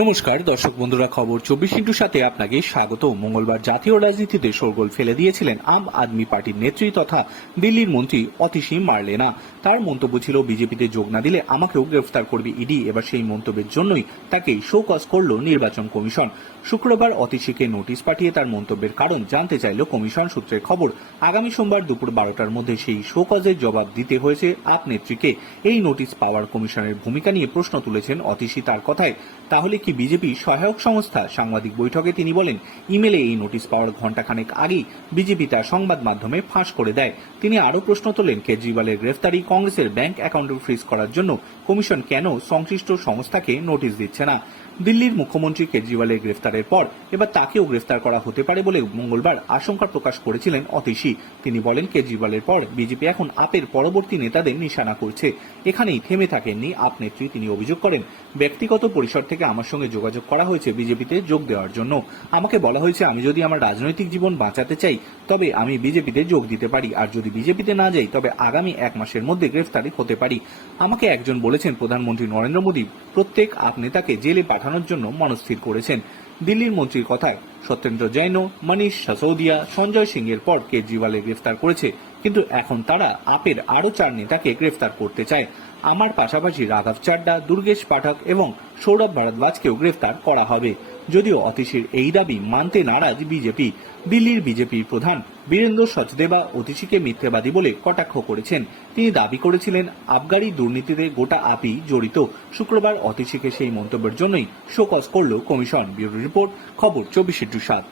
নমস্কার, দর্শক বন্ধুরা, খবর চব্বিশ ইন্টুর সাথে আপনাকে স্বাগত। মঙ্গলবার জাতীয় রাজনীতিতে শোরগোল ফেলে দিয়েছিলেন আম আদমি পার্টির নেত্রী তথা দিল্লির মন্ত্রী অতিশী মারলেনা। তার মন্তব্য ছিল, বিজেপিতে যোগ না দিলে আমাকেও গ্রেফতার করবে ইডি। এবার সেই মন্তব্যের জন্যই তাকে শোকজ করল নির্বাচন কমিশন। শুক্রবার অতিশীকে নোটিশ পাঠিয়ে তার মন্তব্যের কারণ জানতে চাইল কমিশন সূত্রের খবর। আগামী সোমবার দুপুর বারোটার মধ্যে সেই শোকজের জবাব দিতে হয়েছে আপ নেত্রীকে। এই নোটিশ পাওয়ার কমিশনের ভূমিকা নিয়ে প্রশ্ন তুলেছেন অতিশী তার কথায়। তাহলে কি বিজেপি সহায়ক সংস্থা? সাংবাদিক বৈঠকে তিনি বলেন, ইমেলে এই নোটিশ পাওয়ার ঘণ্টাখানেক আগেই বিজেপি তার সংবাদ মাধ্যমে ফাঁস করে দেয়। তিনি আরও প্রশ্ন তোলেন, কেজরিওয়ালের গ্রেফতারি কংগ্রেসের ব্যাংক অ্যাকাউন্ট ফ্রিজ করার জন্য কমিশন কেন সংশ্লিষ্ট সংস্থাকে নোটিশ দিচ্ছে না? দিল্লির মুখ্যমন্ত্রী কেজরিওয়ালের গ্রেফতারের পর এবার তাকেও গ্রেফতার করা হতে পারে বলে মঙ্গলবার আশঙ্কা প্রকাশ করেছিলেন অতিশী। তিনি বলেন, কেজরিওয়ালের পর বিজেপি এখন আপের পরবর্তী নেতাদের নিশানা করছে। এখানেই থেমে থাকেননি আপ নেত্রী তিনি অভিযোগ করেন। ব্যক্তিগত পরিসর থেকে আমার সঙ্গে যোগাযোগ করা হয়েছে বিজেপিতে যোগ দেওয়ার জন্য। আমাকে বলা হয়েছে, আমি যদি আমার রাজনৈতিক জীবন বাঁচাতে চাই, তবে আমি বিজেপিতে যোগ দিতে পারি। আর যদি বিজেপিতে না যাই, তবে আগামী এক মাসের মধ্যে গ্রেফতারি হতে পারি। আমাকে একজন বলেছেন, প্রধানমন্ত্রী নরেন্দ্র মোদী, প্রত্যেক আপ নেতাকে জেলে পাঠানোর জন্য মনস্থির করেছেন। দিল্লির মন্ত্রীর কথায় সত্যেন্দ্র জৈন মনীষ সাসৌদিয়া, সঞ্জয় সিং এর পর কেজরিওয়ালে গ্রেফতার করেছে। কিন্তু এখন তারা আপের আরও চার নেতাকে গ্রেফতার করতে চায়। আমার পাশাপাশি রাঘব চাড্ডা, দুর্গেশ পাঠক এবং সৌরভ ভারদ্বাজকেও গ্রেফতার করা হবে। যদিও অতিশীর এই দাবি মানতে নারাজ বিজেপি, দিল্লির বিজেপির প্রধান বীরেন্দ্র সচদেবা অতিশীকে মিথ্যেবাদী বলে কটাক্ষ করেছেন। তিনি দাবি করেছিলেন, আবগারি দুর্নীতিতে গোটা আপি জড়িত। শুক্রবার অতিশীকে সেই মন্তব্যের জন্যই শোকজ করল কমিশন। ব্যুরো রিপোর্ট, খবর চব্বিশে টু সাত